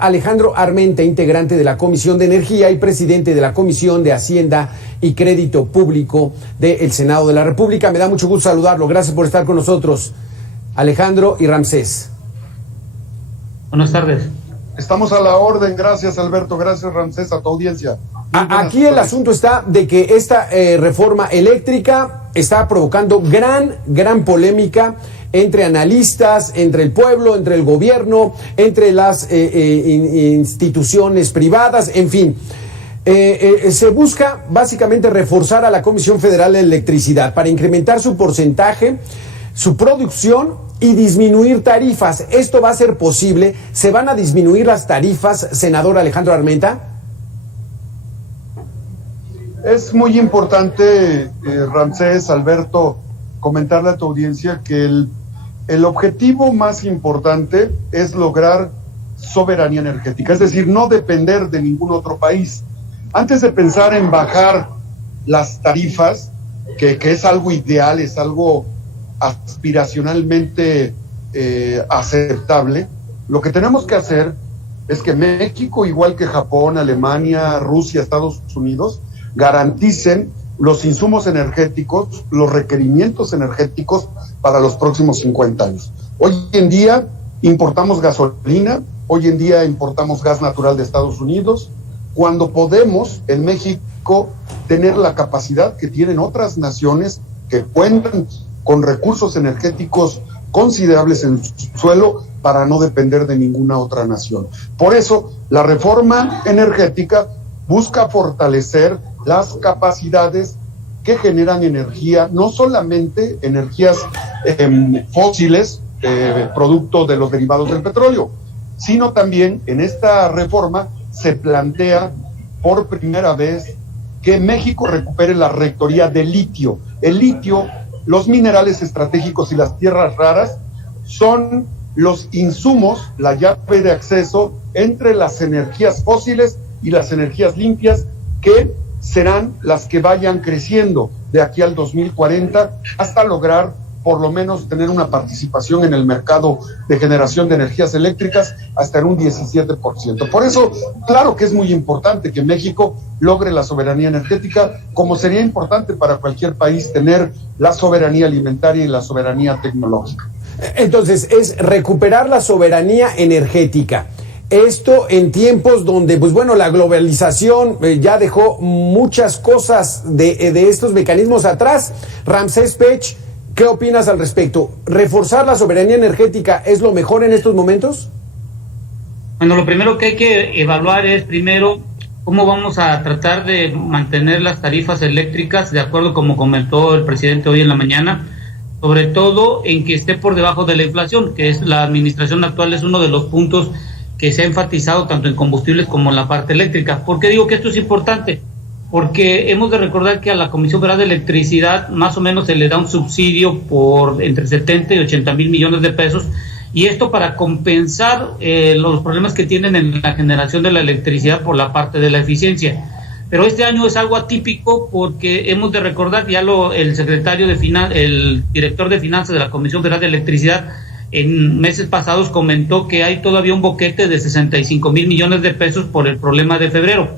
Alejandro Armenta, integrante de la Comisión de Energía y presidente de la Comisión de Hacienda y Crédito Público del Senado de la República. Me da mucho gusto saludarlo. Gracias por estar con nosotros, Alejandro y Ramsés. Buenas tardes. Estamos a la orden. Gracias, Alberto. Gracias, Ramsés, a tu audiencia. Aquí el asunto está de que esta reforma eléctrica está provocando gran polémica entre analistas, entre el pueblo, entre el gobierno, entre las instituciones privadas, en fin. Se busca básicamente reforzar a la Comisión Federal de Electricidad para incrementar su porcentaje, su producción y disminuir tarifas. ¿Esto va a ser posible? ¿Se van a disminuir las tarifas, senador Alejandro Armenta? Es muy importante, Ramsés, Alberto, comentarle a tu audiencia que el objetivo más importante es lograr soberanía energética, es decir, no depender de ningún otro país. Antes de pensar en bajar las tarifas, que es algo ideal, es algo aspiracionalmente aceptable, lo que tenemos que hacer es que México, igual que Japón, Alemania, Rusia, Estados Unidos, garanticen los insumos energéticos, los requerimientos energéticos para los próximos 50 años. Hoy en día importamos gasolina, hoy en día importamos gas natural de Estados Unidos, cuando podemos en México tener la capacidad que tienen otras naciones que cuentan con recursos energéticos considerables en su suelo para no depender de ninguna otra nación. Por eso, la reforma energética busca fortalecer las capacidades que generan energía, no solamente energías fósiles, producto de los derivados del petróleo, sino también en esta reforma se plantea por primera vez que México recupere la rectoría del litio. El litio, los minerales estratégicos y las tierras raras son los insumos, la llave de acceso entre las energías fósiles y las energías limpias, que serán las que vayan creciendo de aquí al 2040 hasta lograr por lo menos tener una participación en el mercado de generación de energías eléctricas hasta en un 17%. Por eso, claro que es muy importante que México logre la soberanía energética, como sería importante para cualquier país tener la soberanía alimentaria y la soberanía tecnológica. Entonces, es recuperar la soberanía energética. Esto en tiempos donde, pues bueno, la globalización ya dejó muchas cosas de estos mecanismos atrás. Ramsés Pech, ¿qué opinas al respecto? ¿Reforzar la soberanía energética es lo mejor en estos momentos? Bueno, lo primero que hay que evaluar es, primero, cómo vamos a tratar de mantener las tarifas eléctricas, de acuerdo como comentó el presidente hoy en la mañana, sobre todo en que esté por debajo de la inflación, que es la administración actual, es uno de los puntos que se ha enfatizado tanto en combustibles como en la parte eléctrica. ¿Por qué digo que esto es importante? Porque hemos de recordar que a la Comisión Federal de Electricidad más o menos se le da un subsidio por entre 70 y 80 mil millones de pesos, y esto para compensar los problemas que tienen en la generación de la electricidad por la parte de la eficiencia. Pero este año es algo atípico porque hemos de recordar, el secretario de el director de finanzas de la Comisión Federal de Electricidad en meses pasados comentó que hay todavía un boquete de 65 mil millones de pesos por el problema de febrero.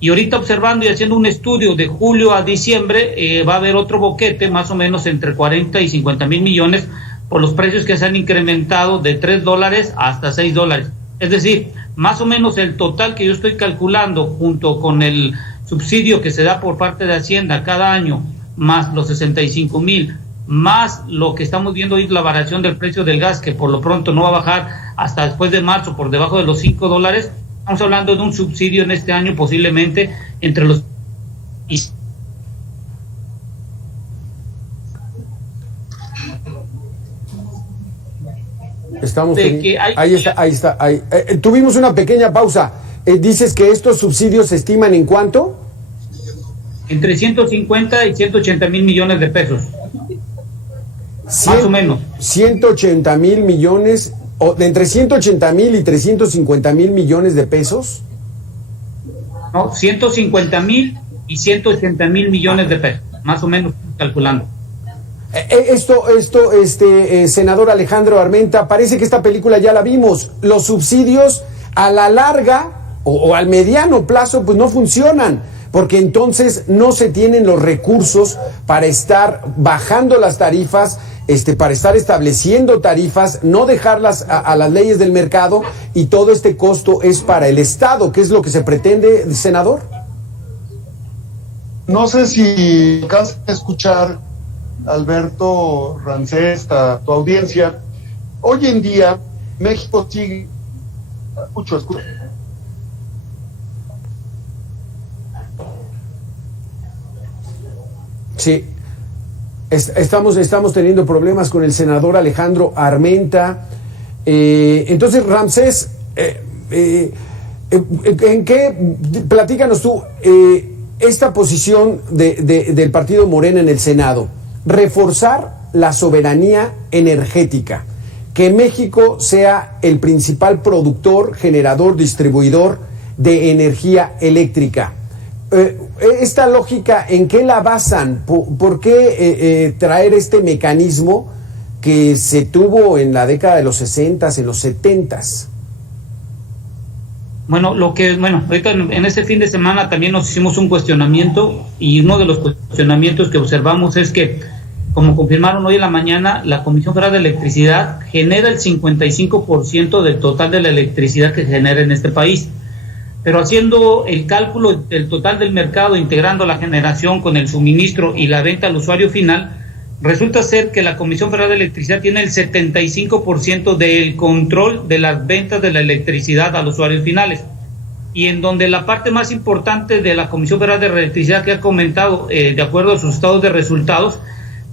Y ahorita observando y haciendo un estudio de julio a diciembre, va a haber otro boquete más o menos entre 40 y 50 mil millones por los precios que se han incrementado de $3 hasta $6. Es decir, más o menos el total que yo estoy calculando junto con el subsidio que se da por parte de Hacienda cada año, más los 65 mil, más lo que estamos viendo hoy, la variación del precio del gas, que por lo pronto no va a bajar hasta después de marzo por debajo de los $5, estamos hablando de un subsidio en este año posiblemente entre los... Estamos ahí está. Tuvimos una pequeña pausa. Dices que estos subsidios se estiman ¿en cuánto? Entre 150 y 180 mil millones de pesos. Más o menos. 180 mil millones, o de entre 180 mil y 350 mil millones de pesos. No, 150 mil y 180 mil millones de pesos, más o menos calculando. Senador Alejandro Armenta, parece que esta película ya la vimos. Los subsidios a la larga o al mediano plazo pues no funcionan, porque entonces no se tienen los recursos para estar bajando las tarifas, para estar estableciendo tarifas, no dejarlas a las leyes del mercado, y todo este costo es para el Estado. ¿Qué es lo que se pretende, senador? No sé si alcanzas a escuchar, Alberto Rancés, a tu audiencia. Hoy en día, México sigue... Escucho. Sí, estamos teniendo problemas con el senador Alejandro Armenta. Entonces, Ramsés, ¿en qué? Platícanos tú, esta posición del partido Morena en el Senado, reforzar la soberanía energética, que México sea el principal productor, generador, distribuidor de energía eléctrica. Esta lógica, ¿en qué la basan? ¿Por qué traer este mecanismo que se tuvo en la década de los 60s, en los 70s? Bueno, ahorita en este fin de semana también nos hicimos un cuestionamiento, y uno de los cuestionamientos que observamos es que, como confirmaron hoy en la mañana, la Comisión Federal de Electricidad genera el 55% del total de la electricidad que genera en este país. Pero haciendo el cálculo del total del mercado, integrando la generación con el suministro y la venta al usuario final, resulta ser que la Comisión Federal de Electricidad tiene el 75% del control de las ventas de la electricidad a los usuarios finales. Y en donde la parte más importante de la Comisión Federal de Electricidad, que ha comentado, de acuerdo a sus estados de resultados,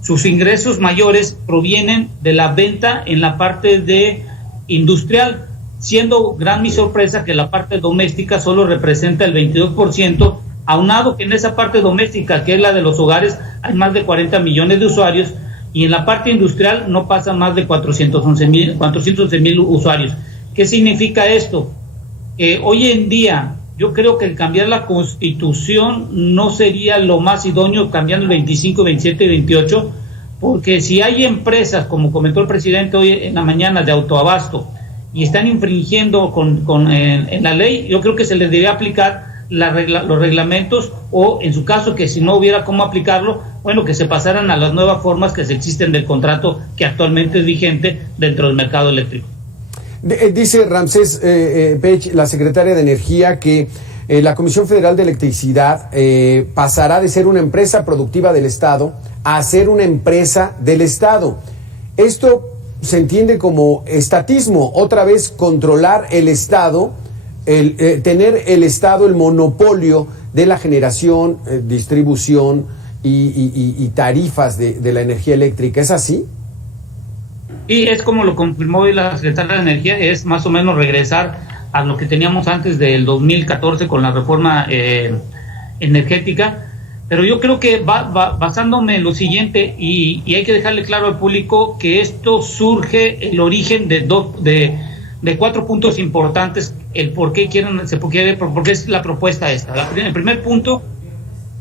sus ingresos mayores provienen de la venta en la parte de industrial, siendo gran mi sorpresa que la parte doméstica solo representa el 22%, aunado que en esa parte doméstica, que es la de los hogares, hay más de 40 millones de usuarios, y en la parte industrial no pasa más de 411,000 usuarios. ¿Qué significa esto? Hoy en día, yo creo que el cambiar la Constitución no sería lo más idóneo, cambiando el 25, 27 y 28, porque si hay empresas, como comentó el presidente hoy en la mañana, de autoabasto, y están infringiendo en la ley, yo creo que se les debería aplicar los reglamentos, o en su caso que si no hubiera cómo aplicarlo, bueno, que se pasaran a las nuevas formas que se existen del contrato que actualmente es vigente dentro del mercado eléctrico. Dice Ramsés Pech, la secretaria de Energía, que la Comisión Federal de Electricidad pasará de ser una empresa productiva del Estado a ser una empresa del Estado. Esto se entiende como estatismo, otra vez controlar el Estado, tener el Estado el monopolio de la generación, distribución y tarifas de la energía eléctrica. ¿Es así? Y es como lo confirmó hoy la secretaria de Energía, es más o menos regresar a lo que teníamos antes del 2014 con la reforma energética. Pero yo creo que basándome en lo siguiente, y hay que dejarle claro al público que esto surge, el origen de 4 puntos importantes, el por qué por qué es la propuesta esta. El primer punto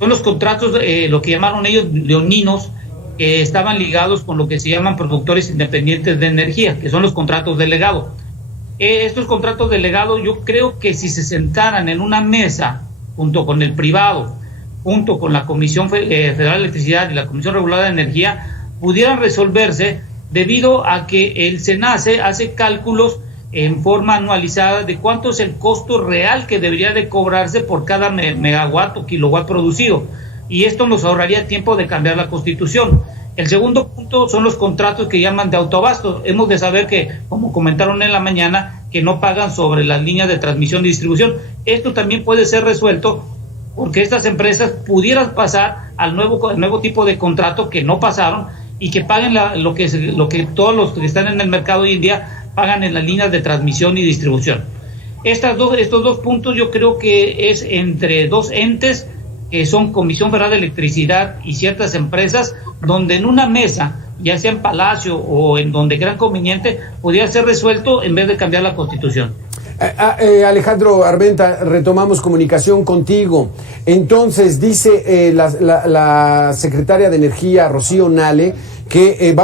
son los contratos, lo que llamaron ellos leoninos, que estaban ligados con lo que se llaman productores independientes de energía, que son los contratos de legado. Estos contratos de legado, yo creo que si se sentaran en una mesa junto con el privado, junto con la Comisión Federal de Electricidad y la Comisión Reguladora de Energía, pudieran resolverse, debido a que el SENACE hace cálculos en forma anualizada de cuánto es el costo real que debería de cobrarse por cada megawatt o kilowatt producido, y esto nos ahorraría tiempo de cambiar la Constitución. El segundo punto son los contratos que llaman de autoabasto. Hemos de saber que, como comentaron en la mañana, que no pagan sobre las líneas de transmisión y distribución. Esto también puede ser resuelto porque estas empresas pudieran pasar al nuevo tipo de contrato, que no pasaron, y que paguen lo que todos los que están en el mercado hoy en día pagan en las líneas de transmisión y distribución. Estos dos puntos yo creo que es entre dos entes, que son Comisión Federal de Electricidad y ciertas empresas, donde en una mesa, ya sea en Palacio o en donde crean conveniente, pudiera ser resuelto en vez de cambiar la Constitución. Alejandro Armenta, retomamos comunicación contigo. Entonces, dice la secretaria de Energía, Rocío Nale, que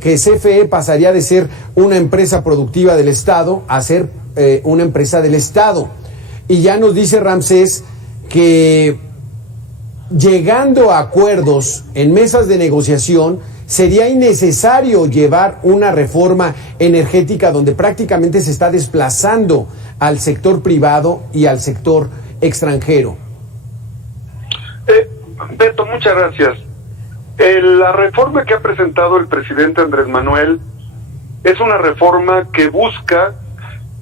que CFE pasaría de ser una empresa productiva del Estado a ser una empresa del Estado. Y ya nos dice Ramsés que llegando a acuerdos en mesas de negociación, sería innecesario llevar una reforma energética donde prácticamente se está desplazando al sector privado y al sector extranjero. Beto, muchas gracias. La reforma que ha presentado el presidente Andrés Manuel es una reforma que busca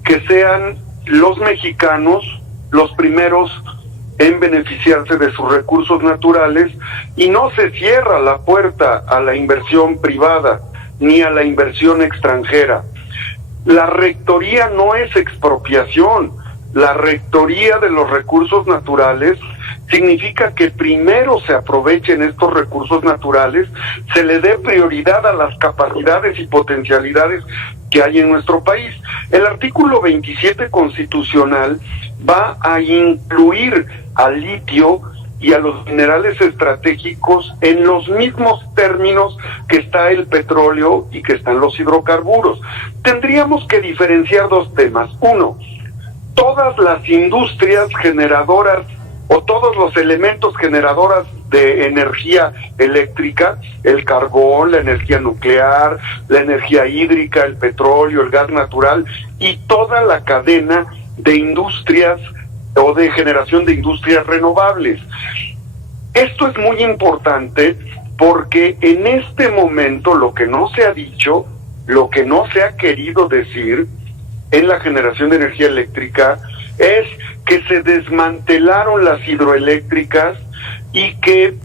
que sean los mexicanos los primeros en beneficiarse de sus recursos naturales, y no se cierra la puerta a la inversión privada ni a la inversión extranjera. La rectoría no es expropiación. La rectoría de los recursos naturales significa que primero se aprovechen estos recursos naturales, se le dé prioridad a las capacidades y potencialidades que hay en nuestro país. El artículo 27 constitucional va a incluir al litio y a los minerales estratégicos en los mismos términos que está el petróleo y que están los hidrocarburos. Tendríamos que diferenciar dos temas. Uno, todas las industrias generadoras o todos los elementos generadores de energía eléctrica, el carbón, la energía nuclear, la energía hídrica, el petróleo, el gas natural y toda la cadena de industrias o de generación de industrias renovables. Esto es muy importante porque en este momento lo que no se ha dicho, lo que no se ha querido decir en la generación de energía eléctrica es que se desmantelaron las hidroeléctricas y que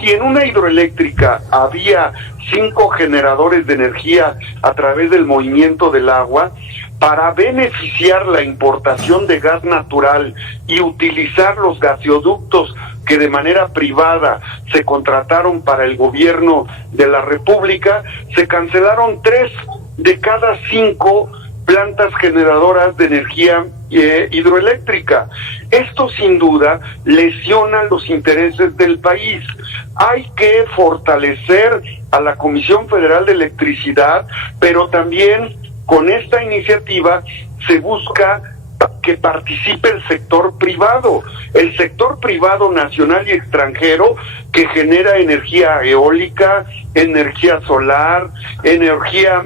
si en una hidroeléctrica había 5 generadores de energía a través del movimiento del agua, para beneficiar la importación de gas natural y utilizar los gaseoductos que de manera privada se contrataron para el gobierno de la República, se cancelaron 3 de cada 5 plantas generadoras de energía hidroeléctrica. Esto sin duda lesiona los intereses del país. Hay que fortalecer a la Comisión Federal de Electricidad, pero también con esta iniciativa se busca que participe el sector privado nacional y extranjero que genera energía eólica, energía solar, energía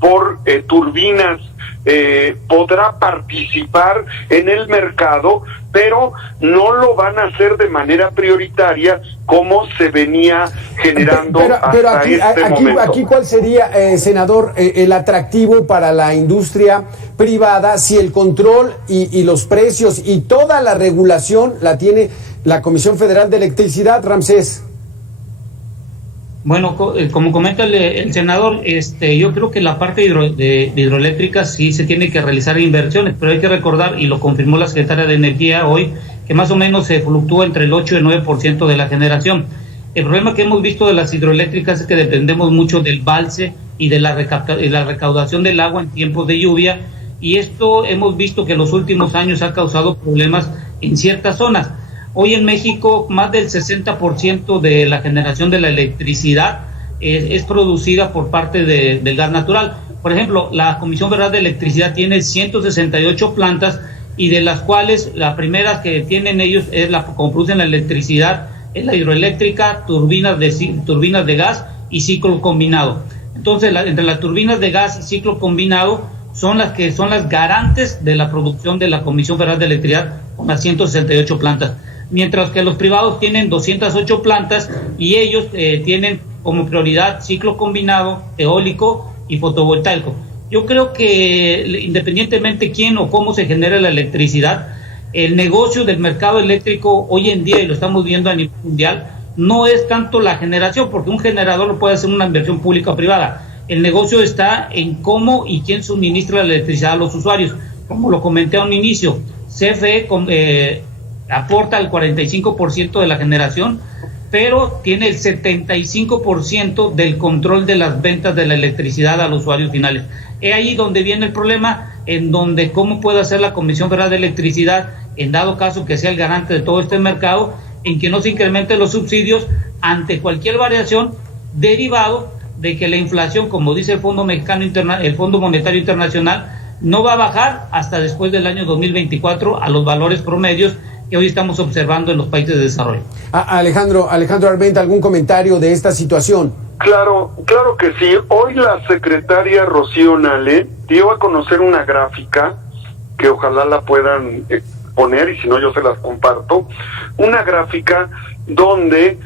por turbinas, podrá participar en el mercado, pero no lo van a hacer de manera prioritaria como se venía generando hasta este momento. Aquí, ¿cuál sería, senador, el atractivo para la industria privada si el control y los precios y toda la regulación la tiene la Comisión Federal de Electricidad, Ramsés? Bueno, como comenta el senador, yo creo que la parte de hidroeléctrica sí se tiene que realizar inversiones, pero hay que recordar, y lo confirmó la secretaria de Energía hoy, que más o menos se fluctúa entre el 8 y el 9% de la generación. El problema que hemos visto de las hidroeléctricas es que dependemos mucho del balse y de la recaudación del agua en tiempos de lluvia, y esto hemos visto que en los últimos años ha causado problemas en ciertas zonas. Hoy en México más del 60% de la generación de la electricidad es producida por parte del gas natural. Por ejemplo, la Comisión Federal de Electricidad tiene 168 plantas y de las cuales la primera que tienen ellos es como producen la electricidad, es la hidroeléctrica, turbinas de gas y ciclo combinado. Entonces, entre las turbinas de gas y ciclo combinado son las que son las garantes de la producción de la Comisión Federal de Electricidad con las 168 plantas. Mientras que los privados tienen 208 plantas y ellos tienen como prioridad ciclo combinado, eólico y fotovoltaico. Yo creo que independientemente quién o cómo se genera la electricidad, el negocio del mercado eléctrico hoy en día, y lo estamos viendo a nivel mundial, no es tanto la generación, porque un generador lo puede hacer una inversión pública o privada. El negocio está en cómo y quién suministra la electricidad a los usuarios. Como lo comenté a un inicio, CFE aporta el 45% de la generación, pero tiene el 75% del control de las ventas de la electricidad a los usuarios finales. Es ahí donde viene el problema. en donde cómo puede hacer la Comisión Federal de Electricidad, en dado caso que sea el garante de todo este mercado, en que no se incrementen los subsidios ante cualquier variación derivado de que la inflación, como dice el Fondo Monetario Internacional, no va a bajar hasta después del año 2024 a los valores promedios que hoy estamos observando en los países de desarrollo. Alejandro Armenta, ¿algún comentario de esta situación? Claro que sí. Hoy la secretaria Rocío Nale dio a conocer una gráfica que ojalá la puedan poner, y si no yo se las comparto, una gráfica donde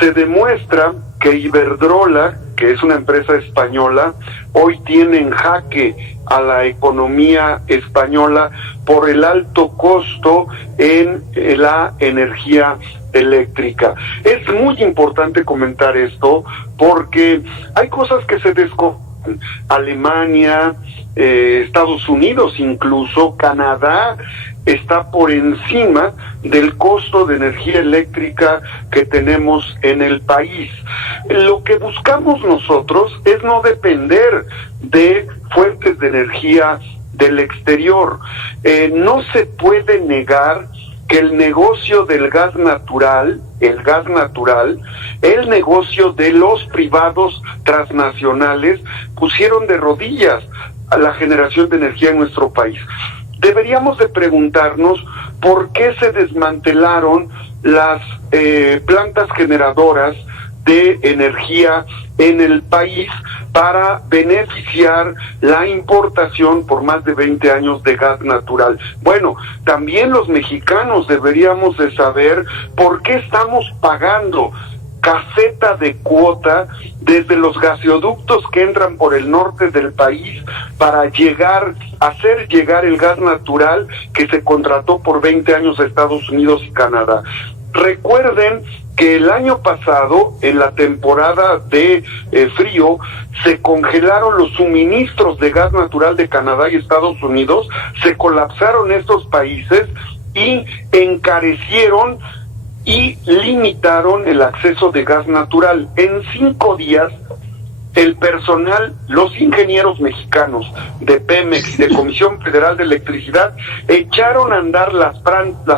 se demuestra que Iberdrola, que es una empresa española, hoy tiene en jaque a la economía española por el alto costo en la energía eléctrica. Es muy importante comentar esto porque hay cosas que se desconocen. Alemania, Estados Unidos, incluso Canadá, está por encima del costo de energía eléctrica que tenemos en el país. Lo que buscamos nosotros es no depender de fuentes de energía del exterior. No se puede negar que el negocio del gas natural, el negocio de los privados transnacionales pusieron de rodillas a la generación de energía en nuestro país. Deberíamos de preguntarnos por qué se desmantelaron las plantas generadoras de energía en el país para beneficiar la importación por más de 20 años de gas natural. Bueno, también los mexicanos deberíamos de saber por qué estamos pagando caseta de cuota desde los gaseoductos que entran por el norte del país para hacer llegar el gas natural que se contrató por 20 años a Estados Unidos y Canadá. Recuerden que el año pasado, en la temporada de frío, se congelaron los suministros de gas natural de Canadá y Estados Unidos, se colapsaron estos países y encarecieron y limitaron el acceso de gas natural. En 5 días, el personal, los ingenieros mexicanos de Pemex y de Comisión Federal de Electricidad echaron a andar las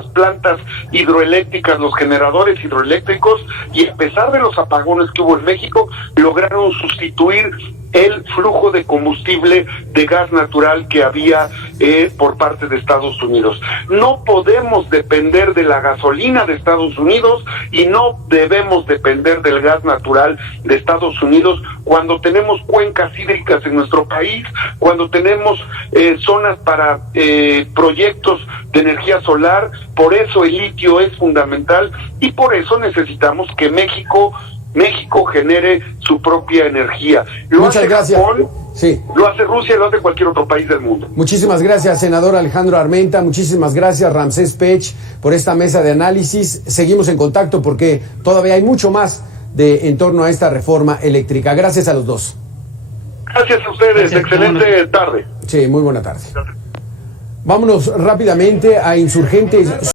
plantas hidroeléctricas, los generadores hidroeléctricos, y a pesar de los apagones que hubo en México, lograron sustituir el flujo de combustible de gas natural que había por parte de Estados Unidos. No podemos depender de la gasolina de Estados Unidos y no debemos depender del gas natural de Estados Unidos cuando tenemos cuencas hídricas en nuestro país, cuando tenemos zonas para proyectos de energía solar. Por eso el litio es fundamental y por eso necesitamos que México genere su propia energía. Muchas gracias. Japón, sí. Lo hace Rusia, lo hace cualquier otro país del mundo. Muchísimas gracias, senador Alejandro Armenta. Muchísimas gracias, Ramsés Pech, por esta mesa de análisis. Seguimos en contacto porque todavía hay mucho más en torno a esta reforma eléctrica. Gracias a los dos. Gracias a ustedes. Gracias. Excelente tarde. Sí, muy buena tarde. Vámonos rápidamente a Insurgentes